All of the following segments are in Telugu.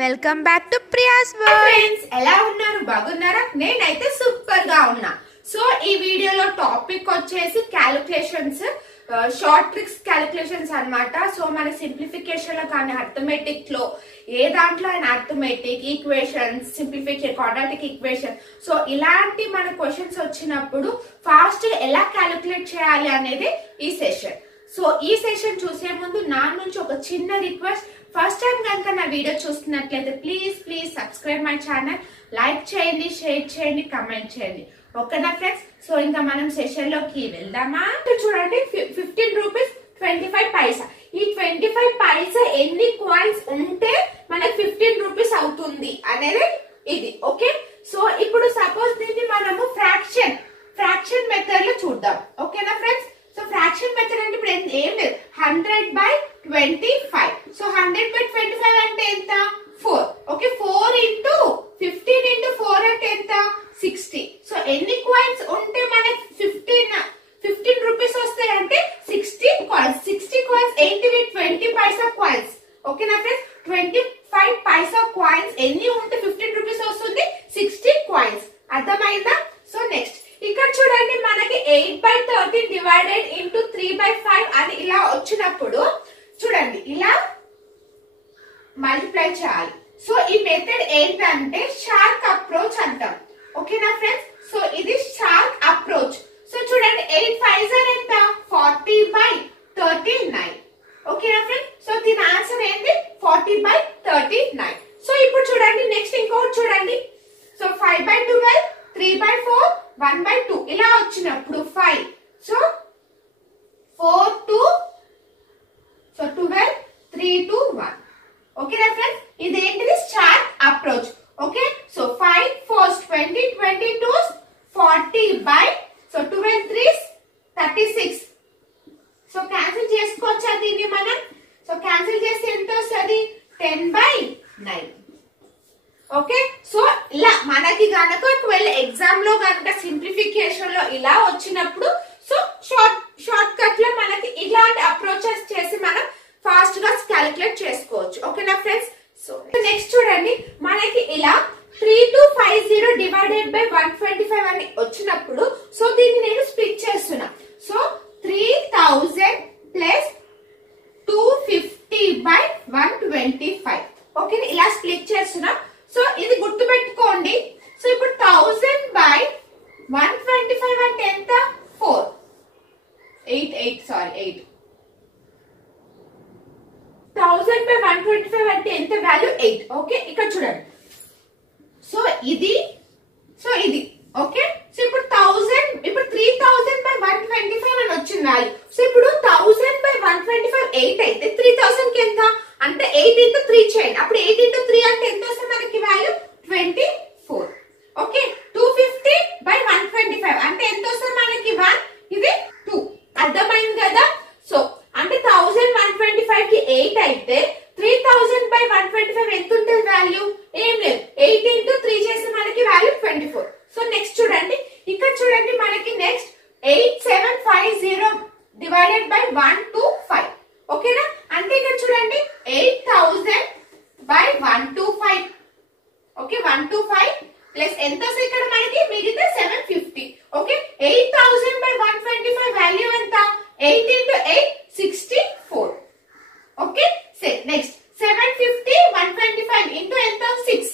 Welcome back to Priya's world. Friends, ఎలా ఉన్నారు? బాగున్నారా? నేనైతే సూపర్ గా ఉన్నా. సో ఈ వీడియోలో టాపిక్ వచ్చేసి క్యాలిక్యులేషన్స్, షార్ట్ ట్రిక్స్ క్యాలిక్యులేషన్స్ అన్నమాట. సో మన సింప్లిఫికేషన్ లో కానీ అర్థమెటిక్ లో ఏ దాంట్లో అయినా arithmetic equations, simplification, quadratic equation, so ఇలాంటి మన క్వశ్చన్స్ వచ్చినప్పుడు ఫాస్ట్ ఎలా క్యాలిక్యులేట్ చేయాలి అనేది ఈ సెషన్. సో ఈ సెషన్ చూసే ముందు నా నుంచి ఒక చిన్న రిక్వెస్ట్. ఫస్ట్ టైం కనుక నా వీడియో చూస్తున్నట్లయితే please subscribe my channel, like చేయండి, షేర్ చేయండి, కమెంట్ చేయండి. ఓకేనా ఫ్రెండ్స్? సో ఇంకా మనం సెషన్ లోకి వెళ్దామా? చూడండి, 15 రూపీస్ 25 పైసా. ఈ 25 పైసా ఎన్ని కాయిన్స్ ఉంటే మనకి 15 రూపీస్ అవుతుంది అనేది ఇది. ఓకే, సో ఇప్పుడు సపోజ్ దీన్ని మనము ఫ్రాక్షన్ మెథడ్ లో చూద్దాం. ఓకేనా ఫ్రెండ్స్? సో ఫ్రాక్షన్ మెథడ్ అంటే ఇప్పుడు ఏం లేదు, 100/25. సో 100/25 అంటే ఎంత? 4. ఓకే, 4 ఇంటూ 15 ఇంటూ 4 అంటే ఎంత? 60. సో ఎన్ని కాయిన్స్ ఉంటే మనకి 15 రూపీస్ వస్తాయి అంటే 60 కాయిన్స్. 60 కాయిన్స్ ఏంటివి? 20 పైసా కాయిన్స్. ఓకేనా ఫ్రెండ్స్? 25 పైసా కాయిన్స్ ఎన్ని ఉంటే 15 రూపీస్ వస్తుంది? 60 కాయిన్స్. అర్థమైందా? సో నెక్స్ట్ ఇక్కడ చూడండి, మనకి 8/13 డివైడెడ్ ఇంటూ 3/5 అని ఇలా వచ్చినప్పుడు చూడండి, ఇలా మల్టిప్లై చేయాలి. సో ఈ మెథడ్ ఏంటంటే షార్క్ అప్రోచ్ అంటాం. ఓకేనా ఫ్రెండ్స్? సో ఇది షార్క్ అప్రోచ్. సో చూడండి, 8 5 ఎంత? 40/39. ఓకేనా ఫ్రెండ్స్? సో దీని ఆన్సర్ ఏంటి? 40/39. సో ఇప్పుడు చూడండి, నెక్స్ట్ ఇంకోటి చూడండి. సో 5/12, 3/4, 1/2 ఇలా వచ్చినప్పుడు 5. So 4 2, so 12, 3 2 1. ఓకేనా ఫ్రెండ్స్? ఇదేంటిది? Shark approach. Okay, so 5 4 20, 22 40 by, so 12 3 36. So cancel చేసుకోవచ్చా దీన్ని మనం? సో క్యాన్సిల్ చేస్తే ఎంత వస్తుంది? 10/9. ఓకే, సో ఇలా మనకి గనక ఒకవేళ ఎగ్జామ్ లో గనక సింప్లిఫికేషన్ లో ఇలా వచ్చినప్పుడు సో షార్ట్ కట్ లో మనకి ఇలాంటి అప్రోచెస్ చేసి మనం ఫాస్ట్ గా క్యాలిక్యులేట్ చేసుకోవచ్చు. ఓకేనా ఫ్రెండ్స్? సో నెక్స్ట్ చూడండి, మనకి ఇలా 3250 డివైడెడ్ బై 125 అని వచ్చినప్పుడు సో దీన్ని నేను స్ప్లిట్ చేస్తున్నా. So 3000 plus 250/125. ఓకే, ఇలా స్ప్లిట్ చేస్తున్నా. సో ఇది గుర్తు పెట్టుకోండి. సో ఇప్పుడు 1000/125 అంటే ఎంత? 4 8 1000/125 అంటే ఎంత వాల్యూ? 8. ఓకే, ఇక్కడ చూడండి. సో ఇది ఓకే. సో ఇప్పుడు 3000/125 అని వచ్చింది వాల్యూ. సో ఇప్పుడు 1000/125 8 అయితే 3000 కి ఎంత అంటే 8 ఇంటూ 3 చేయండి. అప్పుడు 8 ఇంటూ 3 అంటే ఎంత వస్తుంది మనకి వాల్యూ? 24. ఓకే, 250/125 అంటే ఎంత వస్తుంది మనకి? 1. ఇది 2. అర్థమైంది కదా? సో అంటే 1000/125 కి 8 అయితే 3000/125 ఎంత ఉంటుంది వాల్యూ? ఏం లేదు, 8 ఇంటూ 3 చేస్తే మనకి వాల్యూ 24. సో నెక్స్ట్ చూడండి, ఇక్కడ చూడండి, మనకి నెక్స్ట్ 8750 డివైడెడ్ బై 125. ఓకేనా? అంటే ఇక్కడ చూడండి, 8000/125. ఓకే, 125 ప్లస్ ఎంత వస్తుంది ఇక్కడ మనకి? మిగిలితే 750. ఓకే, 8000/125 వాల్యూ ఎంత? 8 ఇంటూ 8 64. ఓకే, నెక్స్ట్ 750/125 ఇంటూ ఎంత? 6.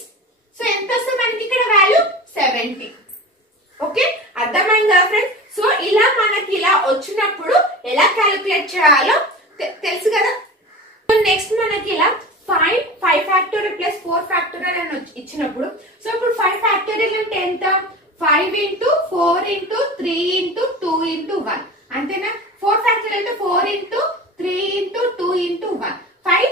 సో ఎంత వస్తుంది మనకి ఇక్కడ వాల్యూ? 70. ఓకే, అర్థమైంది కదా ఫ్రెండ్స్? సో ఇలా మనకి ఇలా వచ్చినప్పుడు ఎలా క్యాలిక్యులేట్ చేయాలో తెలుసు కదా. నెక్స్ట్ మనకి ఇలా 5 ఫ్యాక్టోరియల్ ప్లస్ 4 ఫ్యాక్టోరియల్ అని ఇచ్చినప్పుడు సో ఇప్పుడు 5 ఫ్యాక్టోరియల్ అంటే ఎంత? 5 ఇంటూ 4 ఇంటూ 3 ఇంటూ 2 ఇంటూ 1. అంతేనా? 4 ఫ్యాక్టోరియల్ అంటే 4 ఇంటూ 3 ఇంటూ 2 ఇంటూ 1. 5.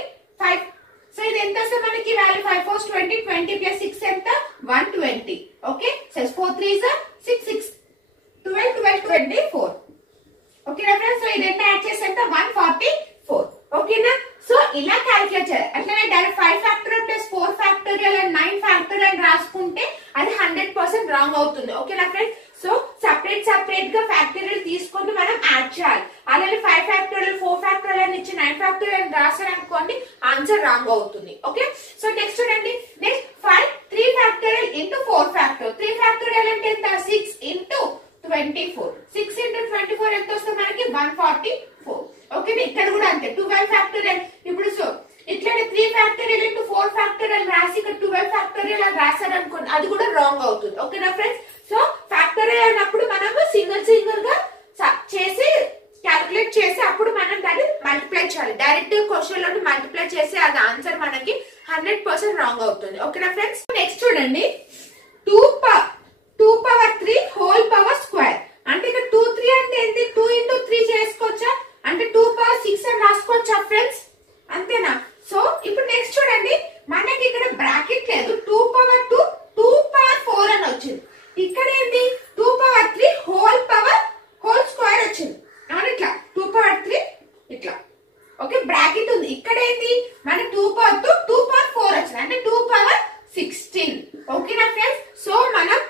సో ఇది ఎంత వస్తుంది మనకి వాల్యూ? 5 4 20, 20 ప్లస్ 6 ఎంత? 120. ఓకే, 4 3 6 6 12 12 24. ఓకేనా ఫ్రెండ్స్? సో ఇది ఎంత యాడ్ చేస్తే ఎంత? 144. ఓకేనా? సో ఇలా క్యాలిక్యులేట్ చేయాలి. అట్లనే direct 5 factorial plus 4 factorial and 9 factorial రాసుకుంటే అది 100% రాంగ్ అవుతుంది. ఓకేనా ఫ్రెండ్స్? సో సెపరేట్ గా ఫ్యాక్టోరియల్ తీసుకొని మనం యాడ్ చేయాలి. అలాగే 5 ఫ్యాక్టోరియల్ 4 ఫ్యాక్టోరియల్ అని ఇచ్చి 9 ఫ్యాక్టోరియల్ అని రాశారు అనుకోండి, ఆన్సర్ రాంగ్ అవుతుంది. ఓకే, సో నెక్స్ట్ చూడండి. Next 3 factorial into 4 factorial. 3 factorial అంటే ఎంత? 6 ఇంటూ 24. 6 ఇంటూ 24 ఎంత వస్తుంది మనకి? 144. ఓకే, ఇక్కడ కూడా అంతే 12 ఫ్యాక్టోరియల్. ఇప్పుడు సో ఇట్లానే 3 ఫ్యాక్టోరియల్ ఇంటూ 4 ఫ్యాక్టోరియల్ రాసి ఇక్కడ 12 ఫ్యాక్టోరియల్ అని రాశారు అనుకోండి, అది కూడా రాంగ్ అవుతుంది. ఓకేనా ఫ్రెండ్స్? సో ఫ్యాక్టోరియల్ అన్నప్పుడు మనము సింగిల్ గా చేసి క్యాలిక్యులేట్ చేసి అప్పుడు మనం దాన్ని మల్టిప్లై చేయాలి. డైరెక్ట్ క్వశ్చన్ లో మల్టిప్లై చేసి అది ఆన్సర్ మనకి 100% రాంగ్ అవుతుంది. ఓకేనా ఫ్రెండ్స్? నెక్స్ట్ చూడండి. 2 పవర్ 3 హోల్ పవర్ స్క్వేర్ అంటే ఇక్కడ 2 3 అంటే ఏంటి? 2 ఇంటూ 3 చేసుకోవచ్చా? అంటే 2 పవర్ 6 అని రాసుకోవచ్చా ఫ్రెండ్స్? అంతేనా? సో ఇప్పుడు నెక్స్ట్ చూడండి, మనకి ఇక్కడ బ్రాకెట్ లేదు. 2 పవర్ 2 2 పవర్ 4 అని వచ్చింది. ఇక్కడ ఏంటి? 2 పవర్ 3 హోల్ స్క్వేర్ వచ్చింది. అవును, ఇట్లా 2 పవర్ 3 ఇట్లా. ఓకే, బ్రాకెట్ ఉంది. ఇక్కడ ఏంటి? మన 2 పవర్ 2 2 పవర్ 4 వచ్చింది, అంటే 2 పవర్ 16. ఓకేనా ఫ్రెండ్స్? సో మనం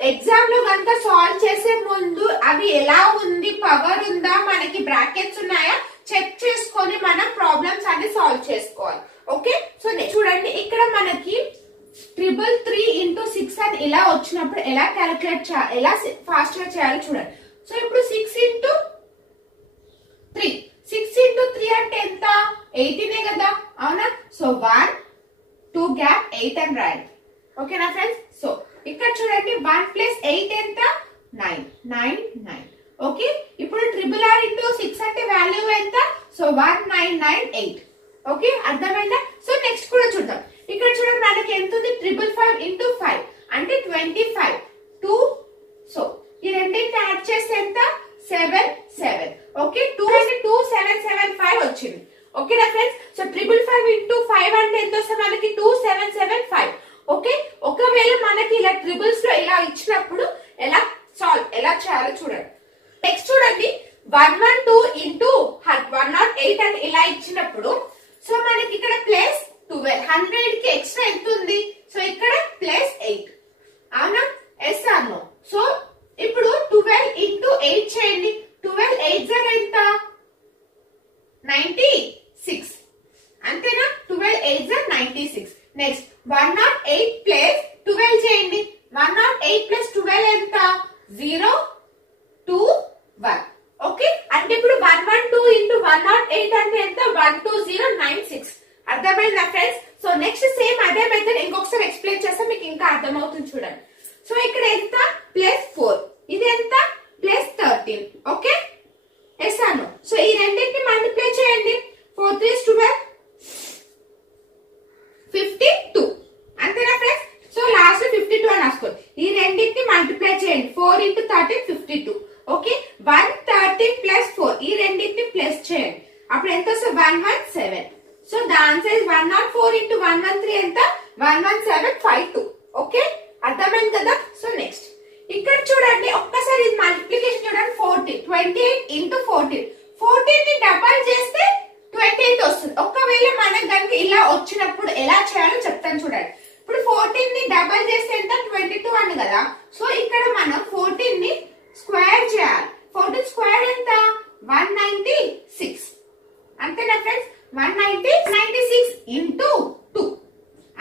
ఎగ్జామ్ లో కనుక సాల్వ్ చేసే ముందు అవి ఎలా ఉంది, పవర్ ఉందా, మనకి బ్రాకెట్స్ ఉన్నాయా చెక్ చేసుకొని మనం ప్రాబ్లమ్స్ అన్ని సాల్వ్ చేసుకోవాలి. ఓకే, సో చూడండి ఇక్కడ మనకి 333 ఇంటూ 6 అని ఇలా వచ్చినప్పుడు ఎలా క్యాలిక్యులేట్ చేయాలి, ఎలా ఫాస్ట్ గా చేయాలో చూడండి. సో ఇప్పుడు 6 ఇంటూ 3 అంటే ఎంత? 18 కదా, అవునా? సో 1 2 గ్యాప్ 8 అని రాయండి. ఓకేనా ఫ్రెండ్స్? సో ఇక్కడ చూడండి 1 ప్లస్ 8 ఎంత? 9. ఓకే, ఇప్పుడు RRR ఇంటూ 6 అంటే వాల్యూ ఎంత? సో 1998. ఓకే, అర్థమైందా? సో నెక్స్ట్ కూడా చూద్దాం. ఇక్కడ చూడండి మనకి ఎంత ఉంది? 555 ఇంటూ 5 అంటే 25. 2 సో ఈ రెండింటిని యాడ్ చేస్తే ఎంత? 7. ఓకే, 2 అంటే 2775 వచ్చింది. ఓకేనా ఫ్రెండ్స్? సో 555 ఇంటూ 5 అంటే ఎంత వస్తుంది మనకి? 2775. ఓకే, ఒకవేళ మనకి ఇలా ట్రిపుల్స్ లో ఇలా ఇచ్చినప్పుడు ఎలా చేయాలో చూడండి. నెక్స్ట్ చూడండి 112 ఇంటూ 108 అని ఇలా ఇచ్చినప్పుడు సో మనకి ఇక్కడ ప్లస్ 12 100 కి ఎక్స్ట్రా ఎంత ఉంది? సో ఇక్కడ ప్లస్ 8. అవునా? ఎస్ అన్నో. సో ఇప్పుడు 12 ఇంటూ 8 చేయండి. 12 8 జా ఎంత? 96. అంతేనా? 12 8 జా 96. నెక్స్ట్ 108 ప్లస్ 12 చేయండి. 108 ప్లస్ 12 ఎంత? 0 2 1. ఓకే, అంటే ఇప్పుడు 112 ఇంటూ 108 అంటే ఎంత? 12096. అర్థమైందా ఫ్రెండ్స్? సో నెక్స్ట్ సేమ్ అదే మెథడ్ ఇంకొకసారి ఎక్స్ప్లెయిన్ చేస్తే మీకు ఇంకా అర్థమవుతుంది చూడండి. సో ఇక్కడ ఎంత? ప్లస్ 4. ఇది ఎంత? ప్లస్ 13. ఓకే, ఎస్ అను. సో ఈ రెండింటిని మల్టిప్లై చేయండి. 4 3 12 52. అంతేనా ఫ్రెండ్స్? సో లాస్ట్ 52 అని రాసుకోండి. ఈ రెండింటిని మల్టిప్లై చేయండి. 4 ఇంటూ 13 52. ఓకే, 113 ప్లస్ 4 ఈ రెండింటిని ప్లస్ చేయండి. అప్పుడు ఎంత వస్తుంది? 117. So the answer is 104 into 113 ఎంత? 11752. ఓకే, అర్థమైంది కదా? సో నెక్స్ట్ ఇక్కడ చూడండి ఒక్కసారి ఇది మల్టిప్లికేషన్ చూడండి. 14 28 ఇంటూ 14 ని డబల్ చేస్తే 28 వస్తుంది. ఒకవేళ మనకు కనుక ఇలా వచ్చినప్పుడు ఎలా చేయాలో చెప్తాను చూడండి. ఇప్పుడు 14 ని డబల్ చేస్తే ఎంత? 22 అని కదా. సో ఇక్కడ మనం 14 ని స్క్వేర్ చేయాలి. 14 స్క్వేర్ ఎంత? 196. అంతేనా ఫ్రెండ్స్? 196 ఇంటూ 2.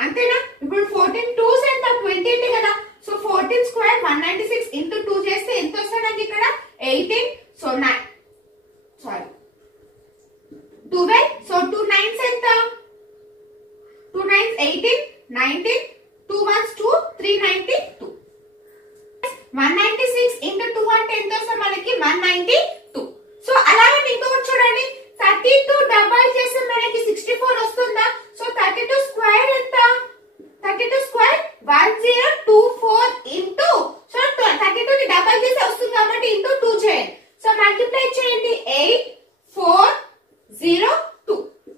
అంతేనా? ఇప్పుడు 14 2s ఎంత? 28 కదా. సో 14 స్క్వేర్ 196 ఇంటూ 2 చేస్తే ఎంత వస్తుంది నాకు ఇక్కడ? 18. సో 12. సో 2 9s ఎంత? 2 9s 18 19 2 1s 2 392. 196 ఇంటూ 2 అంటే ఎంత వస్తుంది మనకి? 192. సో అలాగే ఇంకొకటి చూడండి. 32 డబల్ చేస్తే మనకి 64 వస్తుందా? సో 32 స్క్వేర్ ఎంత? 32 స్క్వేర్ 1024 ఇంటూ సో 32 ని డబల్ చేస్తే వస్తుంది కాబట్టి ఇంటూ 2 చేయండి. సో మల్టిప్లై చేయండి. 8402.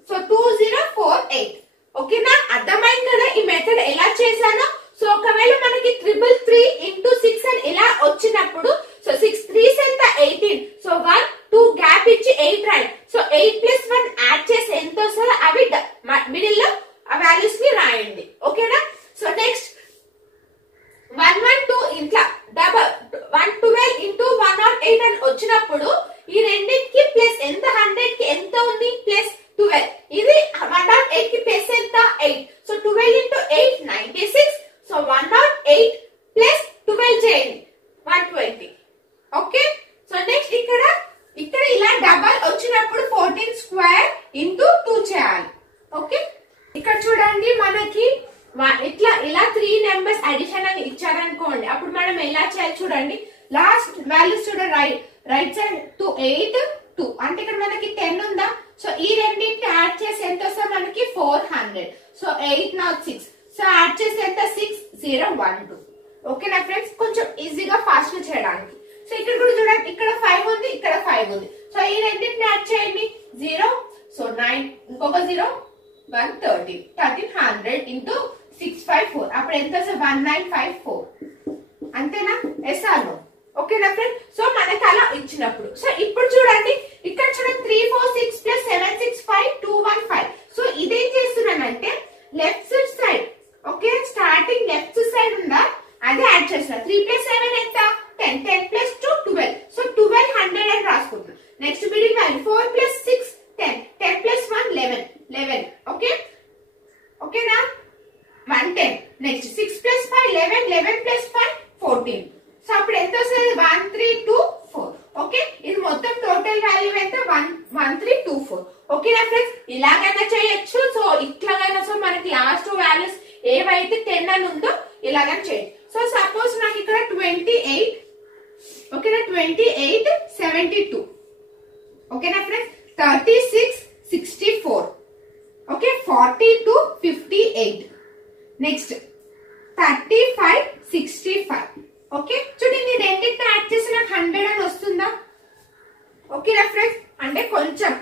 సో 2048. ఓకేనా? అర్థమైంది కదా ఈ మెథడ్ ఎలా చేశానో? సో ఒకవేళ మనకి 333 ఇంటూ 6 అని ఇలా వచ్చినప్పుడు సో 6 3s ఎంత? 18. సో 1 2 గ్యాప్ ఇచ్చి 8 రాయండి. సో 8 ప్లస్ 1 యాడ్ చేసి ఎంత వస్తుందో అవి మిడిల్ లో ఆ వాల్యూస్ ని రాయండి. ఓకేనా? సో నెక్స్ట్ 112 ఇంట్లో ఎంత 8. So 12 into 8 96. సో 108 ప్లస్ 12 చేయండి 120. ఓకే. సో నెక్స్ట్ ఇక్కడ ఇలా డబల్ వచ్చినప్పుడు 14 స్క్వేర్ ఇంటూ 2 చేయాలి. ఓకే. ఇక్కడ చూడండి మనకి ఇలా 3 నెంబర్స్ అడిషన్ అని ఇచ్చారనుకోండి, అప్పుడు మనం ఎలా చేయాలి చూడండి. లాస్ట్ వాల్యూస్ చూడండి, రైట్ సైడ్ 2 8 2 అంటే ఇక్కడ మనకి 10 ఉందా. సో ఈ రెండింటిని యాడ్ చేసి ఎంత వస్తుంది మనకి 400. So 8 not 6. సో యాడ్ చేసి ఎంత 6 0 1 2. ఓకేనా ఫ్రెండ్స్, కొంచెం ఈజీగా ఫాస్ట్ గా చేయడానికి. సో ఇక్కడ కూడా చూడండి, ఇక్కడ 5 ఉంది, ఇక్కడ 5 ఉంది. సో ఈ రెండింటిని యాడ్ చేయండి 0. సో 9 ఇంకొక 0 1 13 1300 ఇంటూ 654. అప్పుడు ఎంత వస్తుంది 1954. అంతేనా? Yes or no? ఓకేనా ఫ్రెండ్. సో మనకి అలా ఇచ్చినప్పుడు సో ఇప్పుడు చూడండి ఇక్కడ చూడండి 3 4 6 ప్లస్ 7 6 5 2 1 5. సో ఇదేం చేస్తున్నానంటే left side, okay, starting left side ఉందా అదే యాడ్ చేస్తున్నా. 3 ప్లస్ 7 ఎంత 10 10 ప్లస్ 2 12. సో 1200 అని రాసుకుంటున్నా. Next middle value 4 plus 6 10 10 plus 1 11 11. Okay. ఓకేనా 110. Next 6 plus 5 11 11 plus 5 14. సో అప్పుడు ఎంత వస్తుంది 1324. ఓకే. ఇది మొత్తం టోటల్ వాల్యూ ఎంత 1324. ఓకేనా ఫ్రెండ్స్, ఇలాగైనా చేయొచ్చు. సో ఇట్లాగైనా సో మనకి లాస్ట్ వాల్యూస్ ఏవైతే 10 అని ఉందో ఇలాగైనా చేయొచ్చు. సో సపోజ్ నాకు ఇక్కడ 28, ఓకేనా, 28 72. ఓకేనా ఫ్రెండ్స్, 36 64. ఓకే, 42 58. నెక్స్ట్ 35 65. ఓకే. చూడండి రెండింటిని యాడ్ చేసి నాకు 100 అని వస్తుందా. ఓకేనా ఫ్రెండ్స్, అంటే కొంచెం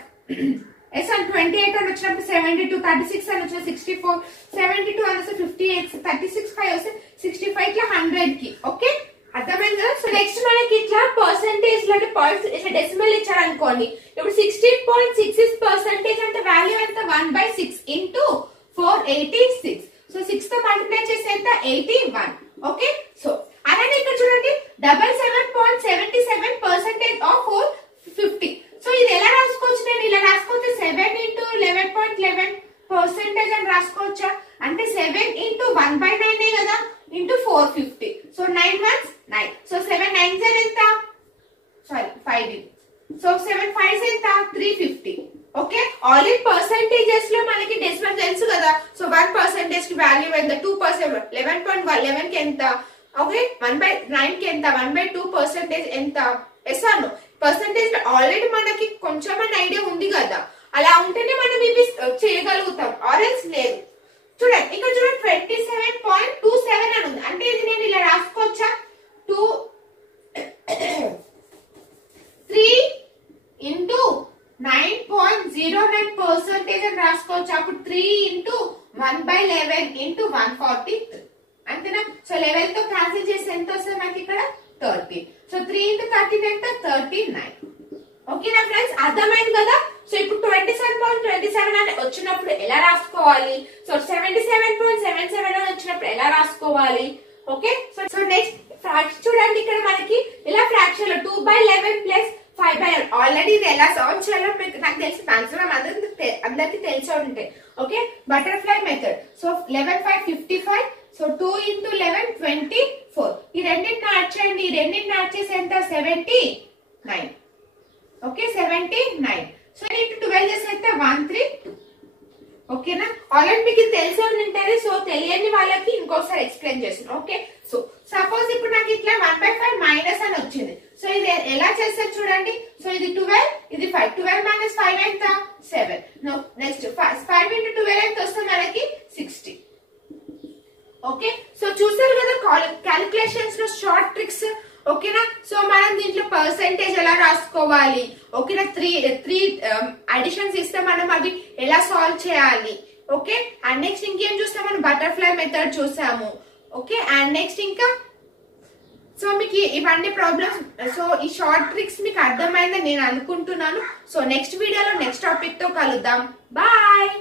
ఎస్ అని 28 అని వచ్చినప్పుడు 72, 36 అని వచ్చిన 64, 72 అని వస్తే 58, 36 5 వస్తే 65 ఇట్లా 100 కి. ఓకే, అర్థమైంది కదా. సో నెక్స్ట్ మనకి ఇట్లా పర్సెంటేజ్ లో పాయింట్స్ ఇట్లా డెసిమల్ ఇచ్చారు అనుకోండి. ఇప్పుడు 16.66% అంటే వాల్యూ ఎంత 1/6 ఇంటూ 486. సో 6 తో మల్టిప్లై చేస్తే ఎంత 81. ఓకే. సో అలానే ఇక్కడ చూడండి 77.77% ఆఫ్ 450. సో ఇది ఎలా రాసుకోవచ్చు, నేను ఇలా రాసుకోవచ్చు 7 into 11.11% అని రాసుకోవచ్చా. అంటే 7 into 1/9 కదా into 450. So 9 1s 9. So 7 9s ఎంత, సారీ 5. సో 7 5s ఎంత 350. ఓకే. ఆల్ ఇన్ పర్సెంటేజెస్ లో మనకి డెసిమల్ తెలుసు కదా. సో 1% కి వాల్యూ ఎంత 2%, 11.11 కి ఎంత, ఓకే, 1/9 కి ఎంత 1/2% ఎంత. ఎస్ అను పర్సెంటేజ్ ఆల్రెడీ మనకి కొంచెం ఐడియా ఉంది కదా, అలా ఉంటేనే మనం ఇవి చేయగలుగుతాం, ఆరెల్స్ లేదు. చూడండి ఇక్కడ చూడండి 27.27 అని ఉంది. అంటే ఇది నేను ఇలా రాసుకోవచ్చా 3 into 9.09% అని రాసుకోవచ్చు. అప్పుడు 3 into 1/11 into 143. అంతేనా. సో 11 తో క్యాన్సిల్ చేసి ఎంత వస్తుంది మనకి ఇక్కడ 13. సో 3 into 13 ఎంత 39. ఓకేనా ఫ్రెండ్స్, అర్థమైంది కదా. సో ఇప్పుడు 27.27 అని వచ్చినప్పుడు ఎలా రాసుకోవాలి, సో 77.77 అని వచ్చినప్పుడు ఎలా రాసుకోవాలి. ఓకే. సో నెక్స్ట్ చూడండి ఇక్కడ మనకి ఇలా ఫ్రాక్షన్ లో 2/11 ప్లస్ 5/11. ఆల్రెడీ ఇది ఎలా సాల్వ్ చేయాలో మీకు నాకు తెలిసి మాక్సిమం అందరికి తెలిసి ఉంటాయి. Okay, butterfly method. So 11 5 55. So 2 into 11 24. ఈ రెండింటిని యాడ్ చేయండి. ఈ రెండింటిని యాడ్ చేసి ఎంత 79. ఓకే 79. సో ఇంటూ 12 చేసి ఎంత 132. ఓకేనా. ఆల్రెడీ మీకు తెలిసి ఉంటుంది. సో తెలియని వాళ్ళకి ఇంకోసారి ఎక్స్ప్లెయిన్ చేస్తాను. ఓకే. సో సపోజ్ ఇప్పుడు నాకు ఇట్లా 1/5 మైనస్ అని వచ్చింది. సో ఇది ఎలా చేస్తారు చూడండి. సో ఇది 12, ఇది 5. 12 - 5 ఎంత 7. నెక్స్ట్ 5 into 12 ఎంత వస్తుంది మనకి 60. ఓకే. సో చూసారు కదా క్యాలిక్యులేషన్స్ లో షార్ట్ ట్రిక్స్. ఓకేనా. సో మనం దీంట్లో పర్సెంటేజ్ ఎలా రాసుకోవాలి, ఓకేనా, 3 అడిషన్స్ ఇస్తే మనం అవి ఎలా సాల్వ్ చేయాలి. ఓకే. అండ్ నెక్స్ట్ ఇంకేం చూస్తాం మనం, బటర్ఫ్లై మెథడ్ చూసాము. ఓకే. అండ్ నెక్స్ట్ ఇంకా సో మీకు ఇవన్నీ ప్రాబ్లమ్స్, సో ఈ షార్ట్ ట్రిక్స్ మీకు అర్థమైందని నేను అనుకుంటున్నాను. సో నెక్స్ట్ వీడియోలో నెక్స్ట్ టాపిక్ తో కలుద్దాం. బాయ్.